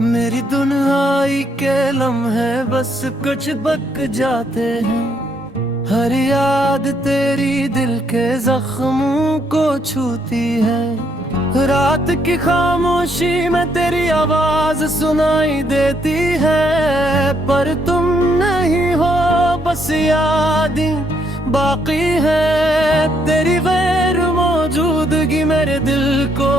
मेरी दुनियाई के लम्हे बस कुछ बक जाते हैं। हर याद तेरी दिल के जख्मों को छूती है। रात की खामोशी में तेरी आवाज सुनाई देती है, पर तुम नहीं हो, बस यादें बाकी है। तेरी गैर मौजूदगी मेरे दिल को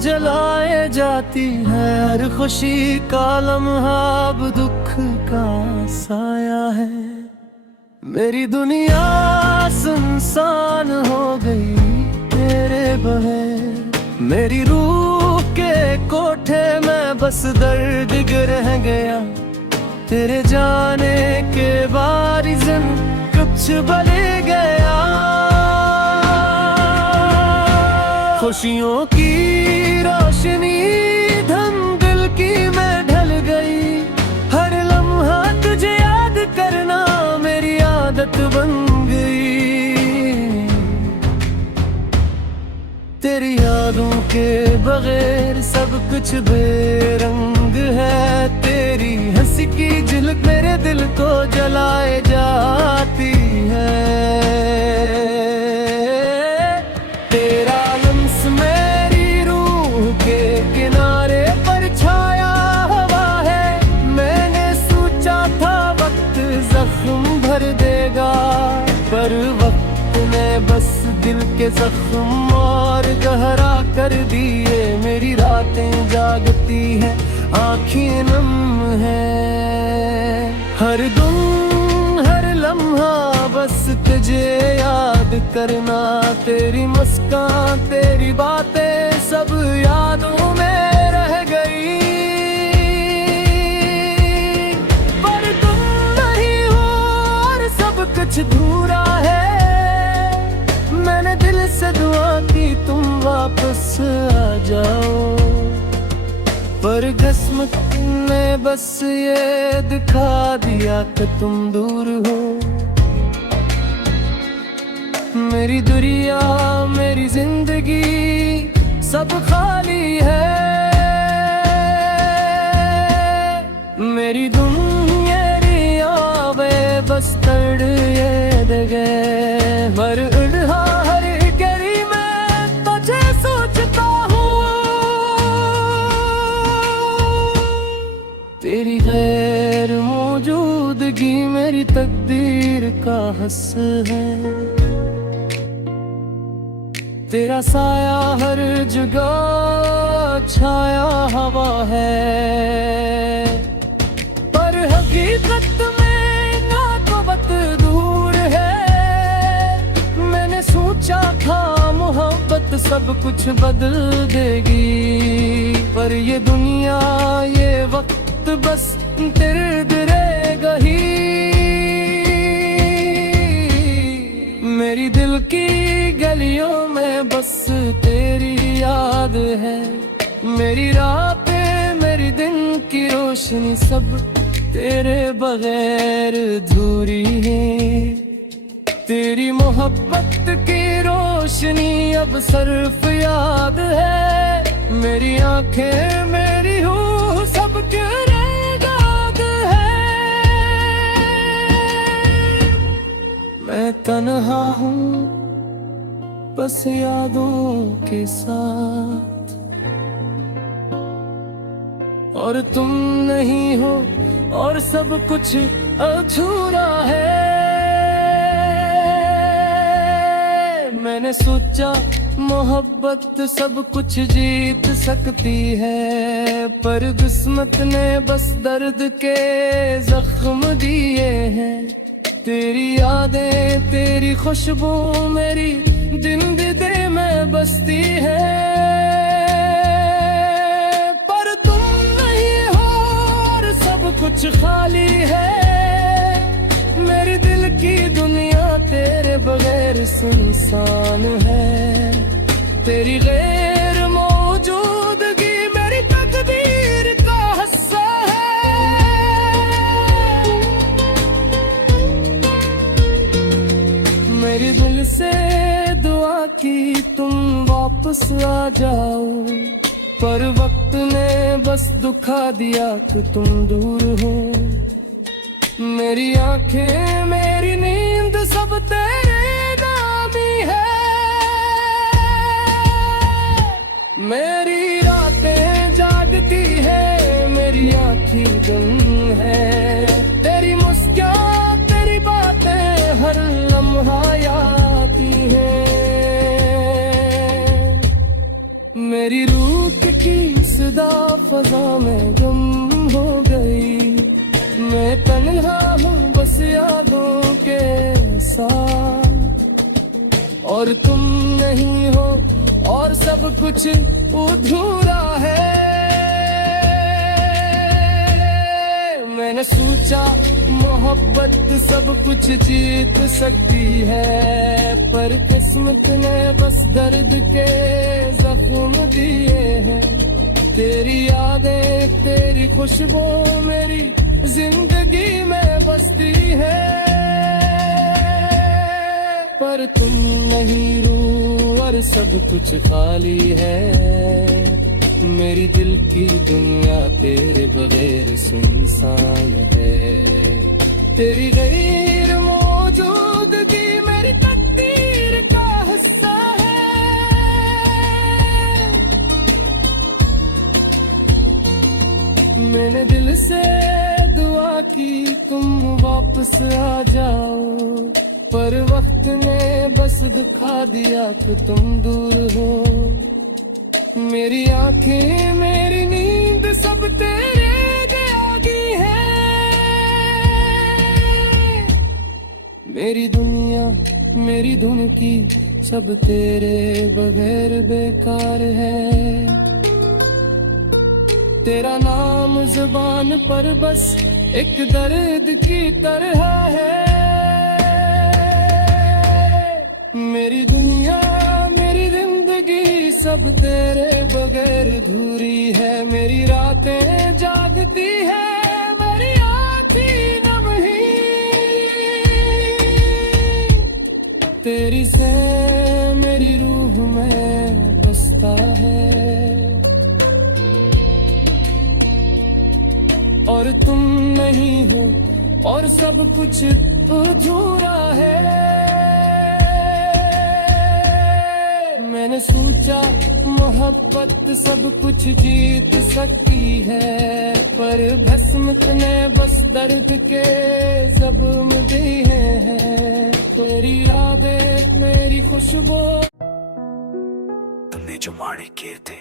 जलाए जाती है। हर खुशी का लम्हा अब दुख का साया है। मेरी दुनिया सुनसान हो गई तेरे बगैर। मेरी रूह के कोठे में बस दर्द रह गया। तेरे जाने के बाद कुछ बल गया। खुशियों की रोशनी धम दिल की में ढल गई। हर लम्हा तुझे याद करना मेरी आदत बन गई। तेरी यादों के बगैर सब कुछ बेरंग है। तेरी हंसी की झलक मेरे दिल को जलाए जाती है। तेरा लम्स मेरी रूह के किनारे पर छाया हुआ है। मैंने सोचा था वक्त जख्म भर देगा, पर वक्त ने बस दिल के जख्म और गहरा कर दिए। मेरी रातें जागती है, आँखें नम है। हर दिन हर लम्हा बस तुझे याद करना। तेरी मुस्कान तेरी बातें सब यादों में रह गई। पर तुम नहीं हो और सब कुछ धूरा है। मैंने दिल से दुआ की तुम वापस आ जाओ, पर किस्मत ने बस ये दिखा दिया कि तुम दूर हो। मेरी दुनिया मेरी जिंदगी सब खाली है। मेरी दुनिया वे बस तड़ ये दगे। मर उड़ा हर गरी में तुझे सोचता हूँ। तेरी गैर मौजूदगी मेरी तकदीर का हस है। तेरा साया हर जगह छाया हवा है, पर हकीकत में ना तो बत दूर है। मैंने सोचा था मोहब्बत सब कुछ बदल देगी, पर ये दुनिया ये वक्त बस तेरे दिरेगा ही। मेरी दिल की गलियों में बस तेरी याद है। मेरी रातें मेरी दिन की रोशनी सब तेरे बगैर अधूरी है। तेरी मोहब्बत की रोशनी अब सिर्फ याद है। मेरी आंखें मेरी रूह सब याद है। मैं तन्हा हूँ बस यादों के साथ, और तुम नहीं हो और सब कुछ अधूरा है। मैंने सोचा मोहब्बत सब कुछ जीत सकती है, पर किस्मत ने बस दर्द के जख्म दिए हैं। तेरी यादें तेरी खुशबू मेरी जिंदगी में बसती है, पर तुम नहीं हो और सब कुछ खाली है। मेरे दिल की दुनिया तेरे बगैर सुनसान है। तेरी गैर मौजूदगी मेरी तकदीर का हिस्सा है। मेरे दिल से दुआ की तुम वापस आ जाओ, पर वक्त ने बस दुखा दिया कि तुम दूर हो। मेरी आंखें मेरी नींद सब तेरे नाम ही है। मेरी रातें जागती है, मेरी आँखें गुम है। तेरी मुस्कान तेरी बातें हर लम्हा आती है। मेरी रूह की सदा फजा में गुम हो गई। मैं तन्हा हूँ बस यादों के साथ, और तुम नहीं हो और सब कुछ अधूरा है। मैंने सोचा मोहब्बत सब कुछ जीत सकती है, पर किस्मत ने बस दर्द के जख्म दिए हैं। तेरी यादें तेरी खुशबू मेरी जिंदगी में बसती है, पर तुम नहीं रूह और सब कुछ खाली है। मेरी दिल की दुनिया तेरे बगैर सुनसान है। तेरी गैर मौजूदगी मेरी तकदीर का हिस्सा है। मैंने दिल से दुआ की तुम वापस आ जाओ, पर वक्त ने बस दिखा दिया कि तुम दूर हो। मेरी आंखें मेरी नींद सब तेरे आगे है। मेरी दुनिया मेरी धुन की सब तेरे बगैर बेकार है। तेरा नाम जुबान पर बस एक दर्द की तरह है। मेरी दुनिया मेरी जिंदगी सब तेरे बगैर अधूरी है। मेरी रातें जागती है, मेरी आँखें नम ही। तेरी से मेरी रूह में बसता है, और तुम नहीं हो और सब कुछ अधूरा है। मैंने सोचा मोहब्बत सब कुछ जीत सकती है, पर भस्मत ने बस दर्द के ज़ख्म दिए हैं। तेरी यादें मेरी खुशबू। तुमने जो मारे किए थे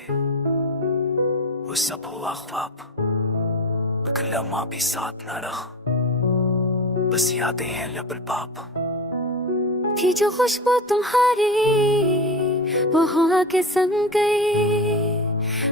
वो सब हुआ ख्वाब, एक लम्हा भी साथ न रहा, बस यादें हैं लबलबाब। थी जो खुशबू तुम्हारी वहाँ के संग गई,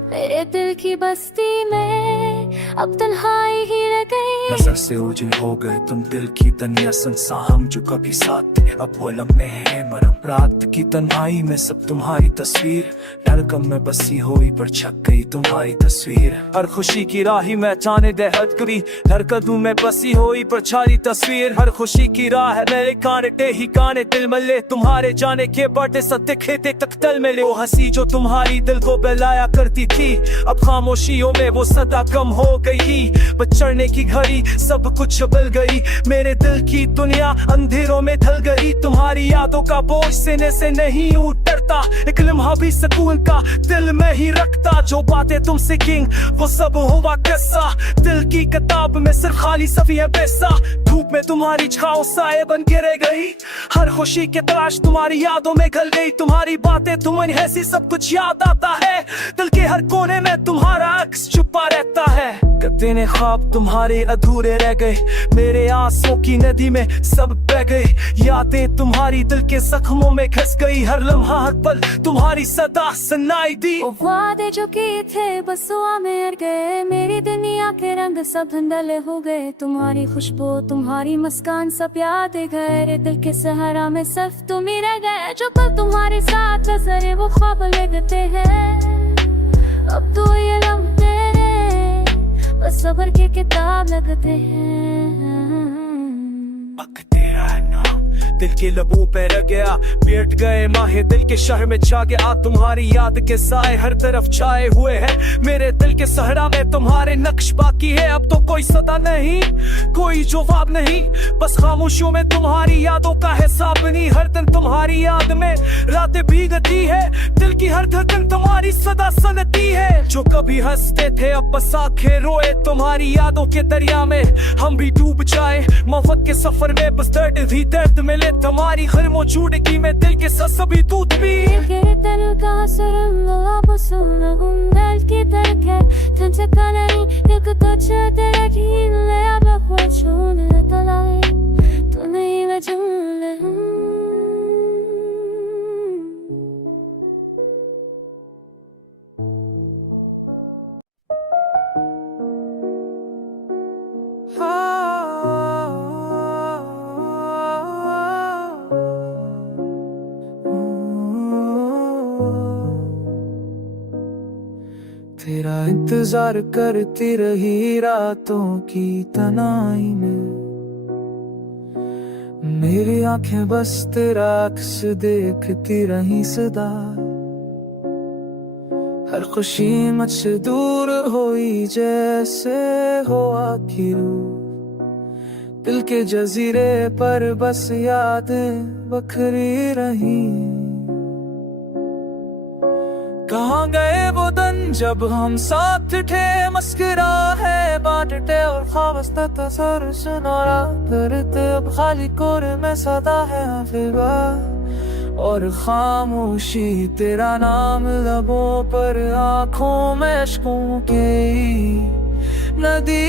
मेरे दिल की बस्ती में अब तन्हाई ही रह गई। नजर से ओझल हो गए तुम दिल की तन्या संसा, हम जो कभी साथ थे अब वो लम्हे हैं मरम। रात की तन्हाई में सब तुम्हारी तस्वीर, धड़कन में बसी हुई पर छप गई तुम्हारी तस्वीर। हर खुशी की राही में जाने दे हद करी, धड़कनों में बसी हुई पर छारी तस्वीर। हर खुशी की राह है मेरे कांटे ही काने, दिल मले तुम्हारे जाने के बड़े सत्य खेते तक तल मिले। वो हंसी जो तुम्हारी दिल को बहलाया करती थी, अब खामोशियों में वो सदा कम हो गई। बचड़ने की घड़ी सब कुछ बदल गई, मेरे दिल की दुनिया अंधेरों में ढल गई। तुम्हारी यादों का बोझ सीने से नहीं उतरता, एक लम्हा भी सुकून का दिल में ही रखता। जो बातें तुमसे किंग वो सब हुआ कैसा, दिल की किताब में सिर्फ खाली सफिया पैसा। धूप में तुम्हारी छाँव साए बन के रह गई, हर खुशी के तलाश तुम्हारी यादों में घल गई। तुम्हारी बातें तुम्हें ऐसी सब कुछ याद आता है, दिल के हर कोने में तुम्हारा अक्स छुपा रहता है। कहते ने ख्वाब तुम्हारे अधूरे रह गए, मेरे आंसुओं की नदी में सब बह गए। यादें तुम्हारी दिल के जख्मों में घस गई, हर लम्हा हर पल तुम्हारी सदा सुनाई दी। वो वादे जो किए थे बस हुआ में अड़ गए, मेरी दुनिया के रंग सब धुंधले हो गए। तुम्हारी खुशबू तुम्हारी मुस्कान सब याद गए, दिल के सहारा में सिर्फ तुम ही रह गए। जो पल तुम्हारे साथ नजरे वो ख्वाब लगते हैं, अब तो ये लम्हे बस सबर की किताब लगते हैं। दीपक तेरा नाम दिल के लबों पे रह गया, बैठ गए माहे दिल के शहर में छा गया। तुम्हारी याद के साए हर तरफ छाए हुए हैं, मेरे दिल के सहरा में तुम्हारे नक्श बाकी है। अब तो कोई सदा नहीं, कोई जवाब नहीं, बस खामोशियों में तुम्हारी यादों का हिसाब नहीं। हर दिन तुम्हारी याद में रातें भीगती है, दिल की हर धड़कन तुम्हारी सदा सनती है। जो कभी हंसते थे अब बस आंखें रोए, तुम्हारी यादों के दरिया में हम भी डूब जाए। मोहब्बत के सफर में बस दर्द ही दर्द मिले, तुम्हारी हर मौजूदगी में दिल के साथ सभी दूध भी। तेरा इंतजार करती रही रातों की तनाई में, मेरी आंखें बस तेरा अक्स देखती रही सदा। हर खुशी मुझसे दूर हुई जैसे हो आखिर, दिल के जजीरे पर बस यादें बखरी रही। कहाँ गए वो दिन जब हम साथ थे, मुस्कुराए बांटते और खामोश तस्वीर सुनारा करते। अब खाली कोरे में सदा है फिजा और खामोशी, तेरा नाम लबों पर, आंखों में अश्कों की नदी।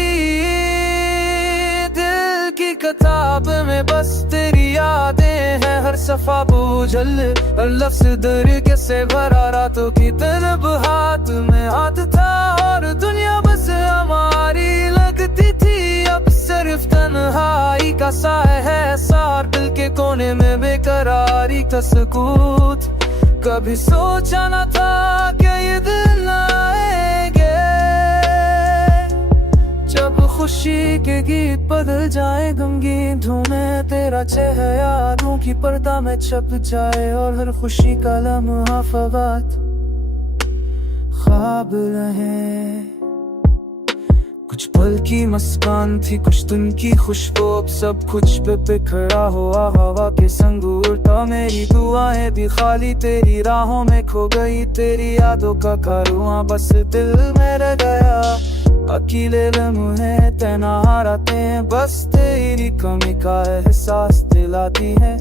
दिल की किताब में बस तेरी यादें हैं, हर सफा बोझल, हर लफ्ज़ दर्द से भरा। रातों की तरफ हाथ में हाथ था और दुनिया बस हमारी लगती थी। अब सिर्फ तन्हाई का साया है सार, दिल के कोने में बेकरारी का सुकूत। कभी सोचा न था कि ये दिन आएंगे, जब खुशी के गीत बदल जाए गमगीन धुनें। तेरा चेहरा यादों की पर्दा में छप जाए और हर खुशी का लम्हा फवात ख्वाब रहे। कुछ पल की मुस्कान थी, कुछ दिन की खुशबू, अब सब कुछ पे बिखरा हुआ हवा के संग उड़ता। मेरी दुआएं भी खाली तेरी राहों में खो गई, तेरी यादों का कारवां बस दिल में रह गया। अकेले लम्हे तन्हा रातें हैं, बस तेरी कमी का एहसास दिलाती है।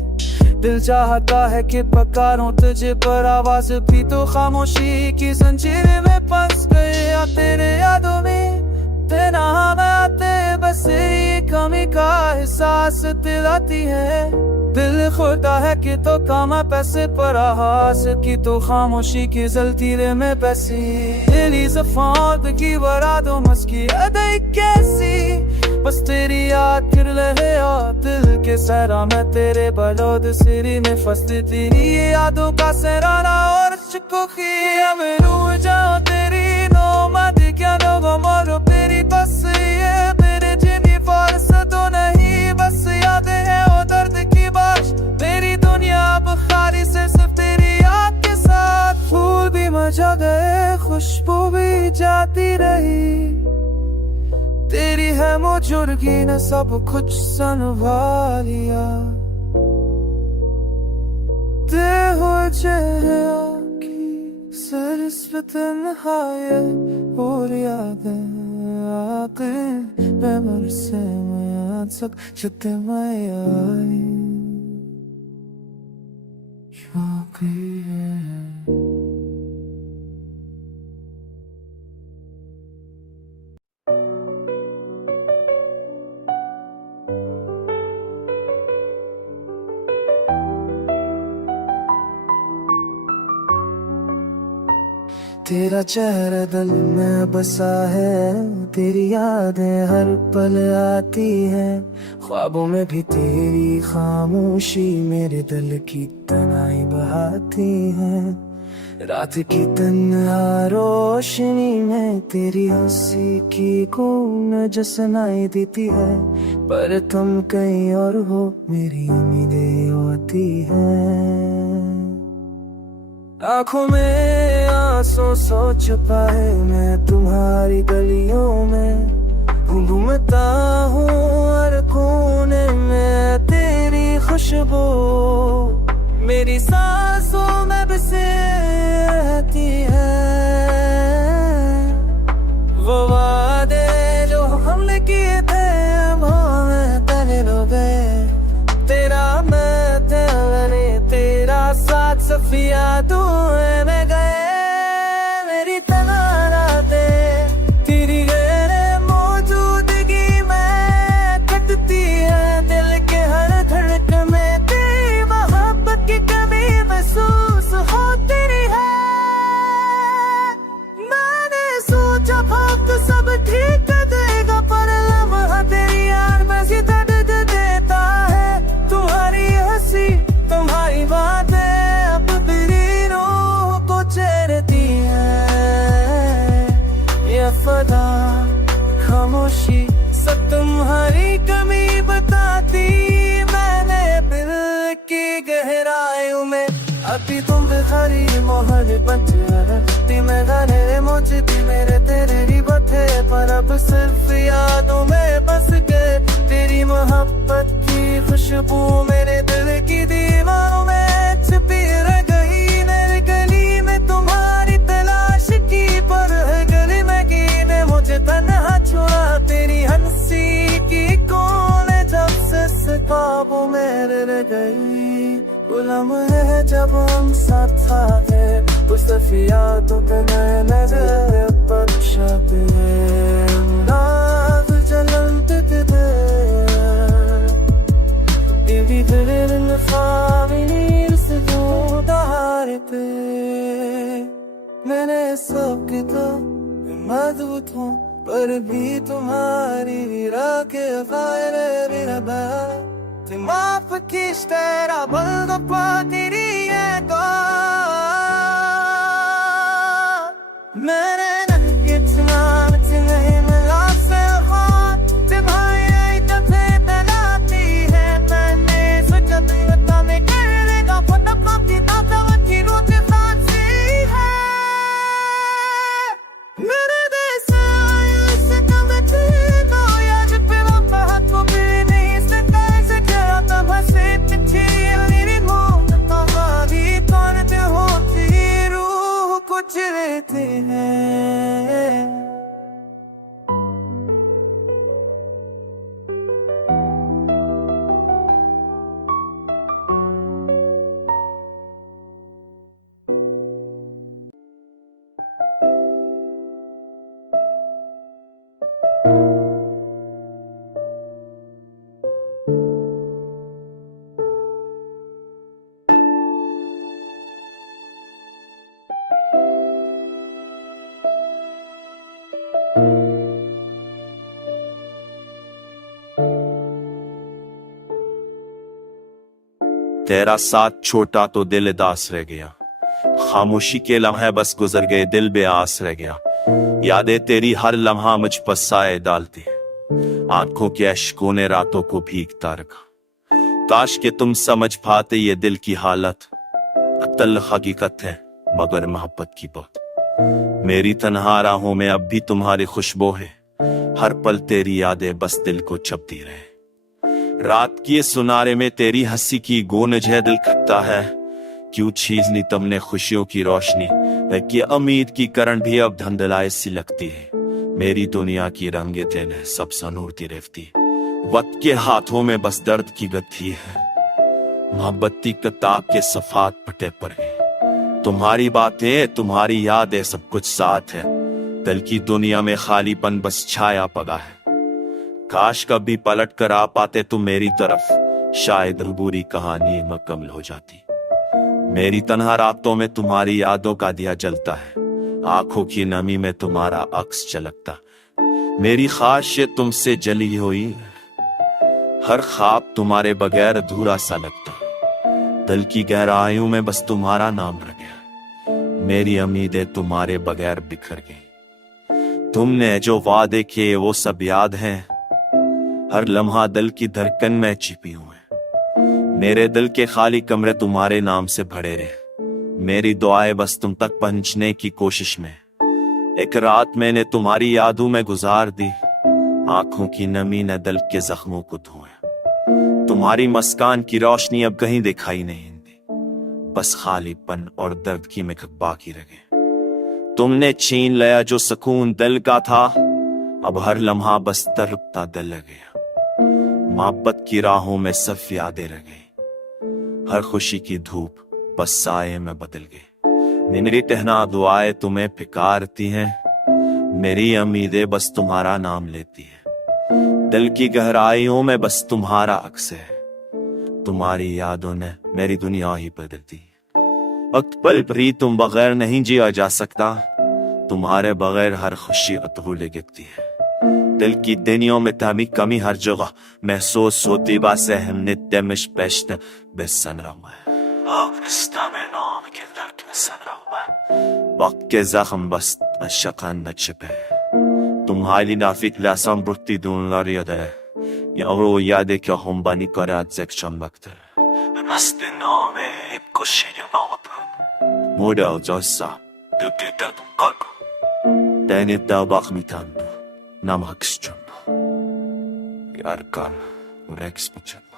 दिल चाहता है कि पुकारूं तुझे पर आवाज भी तो खामोशी की जंजीर में फंस गए। तेरे यादों में तेरा आते बस ये कमी का एहसास दिलाती है। दिल खोता है कि तो काम पैसे पर आहास की, तो खामोशी की जलतीरे में पैसी। तेरी ज़फ़ात की बरादों मस्की अदई कैसी, बस तेरी याद फिर रहे और दिल के सहरा में तेरे बलोद सिरी में फंसती थी। ये यादों का सहराना और चुकोखी हमें रूह जाओ तेरी नौमत क्या लोगों मारो तेरी बस ये तेरे जिन्हीं फारस तो नहीं, बस यादें हैं और दर्द की बारिश। तेरी दुनिया बुखारी से सिर्फ तेरी याद के साथ, फूल भी मचा गए खुशबू भी जाती रही। तेरी है मौजूदगी ने सब कुछ संभालिया। ते हो चेहरा की सरस तन्हाई और यादें आके बेमर से मैं सक छुते मैं आई तेरा चेहरा दिल में बसा है, तेरी यादें हर पल आती हैं। ख्वाबों में भी तेरी खामोशी मेरे दिल की तनाई बहाती है। रात की तन्हा रोशनी में तेरी हंसी की गूंज सुनाई देती है, पर तुम कहीं और हो मेरी उम्मीदें होती हैं। आँखों में आंसू सो छुपाए मैं तुम्हारी गलियों में घूमता हूँ, हर कोने में तेरी खुशबू मेरी सांसों में बसे रहती है। वो वादे जो हमने किए थे अब हमें तले हो गए, तेरा मैं मैंने तेरा साथ सफिया दुए में गए। मेरी तन्हा रातें तेरी गहरे मौजूदगी में कटती है, दिल के हर धड़कन में तेरी मोहब्बत की कमी महसूस होती है। मैंने सोचा वक्त सब ठीक कर देगा, पर लम्हा तेरी यार में सी दर्द देता है। तुम्हारी हंसी तुम्हारी बातें अब मेरी रूह को चेरती है। ये फदा खामोशी सब तुम्हारी कमी बताती, मैंने दिल की गहराइयों में अभी तुम भिखारी मोहर बची में गाने मोचती मेरे तेरे रिबते, पर अब सिर्फ यादों में बस गए। तेरी मोहब्बत की खुशबू मेरे दिल की दीवारों में छिपी रह गई। मेरी गली में तुम्हारी तलाश की, पर है गली में कीने मुझे तन्हा छोड़ा। तेरी हंसी की कोने जब से ख्वाबों में रह गई, गुलाम है जब हम साथ थे उस सफिया तो नए नजर पक्षते नाग जलंत दे तेरी दिल फामिल से जो दहारते। मैंने सब किया मजबूत हूँ, पर भी तुम्हारी राह के फायरे मेरा माफ किस तेरा बल तेरी है तो मैंने कितना नहीं मिला से तुम्हारी दफे तलाती है। मैंने सोचा तुम में कर लेगा पता पाती ताकि रोते फांसी है। मेरे देश से कम नो याद पे वापस हाथ को भी नहीं से करता बसे पीछे मेरी मौत तुम्हारी कौन ते होती रूह कुछ रहते हैं। तेरा साथ छोटा तो दिल उदास रह गया, खामोशी के लम्हे बस गुजर गए, दिल बेआस रह गया। यादें तेरी हर लम्हा मुझ पर साए डालती, आंखों के अश्कों ने रातों को भीगता रखा। काश के तुम समझ पाते ये दिल की हालत, अतल हकीकत है मगर मोहब्बत की बहुत। मेरी तन्हा राहों में अब भी तुम्हारी खुशबू है, हर पल तेरी यादें बस दिल को चपती रहे। रात के सुनारे में तेरी हंसी की गूंज है, दिल खटता है क्यों छीन ली तुमने खुशियों की रोशनी, कि उम्मीद की किरण भी अब धुंधलाई सी लगती है। मेरी दुनिया की रंगे दिन है सब सनूरती रहती, वक्त के हाथों में बस दर्द की गति है। मोहब्बती किताब के सफात पटे पर है, तुम्हारी बातें तुम्हारी यादें सब कुछ साथ है। दिल की दुनिया में खालीपन बस छाया पड़ा है, काश कभी पलट कर आ पाते तुम मेरी तरफ, शायद बुरी कहानी मुकम्मल हो जाती। मेरी तन्हा रातों में तुम्हारी यादों का दिया जलता है, आंखों की नमी में तुम्हारा अक्स झलकता। मेरी ख्वाहिशें तुमसे जली हुई, हर ख्वाब तुम्हारे बगैर अधूरा सा लगता। दिल की गहराइयों में बस तुम्हारा नाम रह गया, मेरी उम्मीदें तुम्हारे बगैर बिखर गई। तुमने जो वादे किए वो सब याद हैं। हर लम्हा दिल की धड़कन में छिपी हुई है। मेरे दिल के खाली कमरे तुम्हारे नाम से भरे रहे। मेरी दुआएं बस तुम तक पहुंचने की कोशिश में। एक रात मैंने तुम्हारी यादों में गुजार दी। आंखों की नमी ने दिल के जख्मों को धोया। तुम्हारी मुस्कान की रोशनी अब कहीं दिखाई नहीं दी। बस खालीपन और दर्द की महक बाकी रह गए। तुमने छीन लिया जो सुकून दिल का था। अब हर लम्हा बस तड़पता दिल लग गया। मोहब्बत की राहों में सिर्फ यादें रह गई। हर खुशी की धूप बस साये में बदल गई। मेरी तहना दुआएं तुम्हें पुकारती हैं। मेरी उम्मीदें बस तुम्हारा नाम लेती है। दिल की गहराइयों में बस तुम्हारा अक्स है। तुम्हारी यादों ने मेरी दुनिया ही बदल दी। वक्त पल भी तुम बगैर नहीं जिया जा सकता। तुम्हारे बगैर हर खुशी अधूरी लगती है। दिल की दुनिया में तमी कमी हर जगह महसूस होती। बस हमने तमिश पेस्ट बेसन रहा है। वक्त के जख्म बस अशकान न छिपे। तुम्हारी नाफिक लासम बुर्ती दूनlar yada. Yavru yade ki hum bani karat zekşan baktı. Masti name hep koşuyor ağabey. Moda olacaksa döküden kalk. Denip de bakmıtan. Nam hakışçım. Yarkan. Rex bıçak.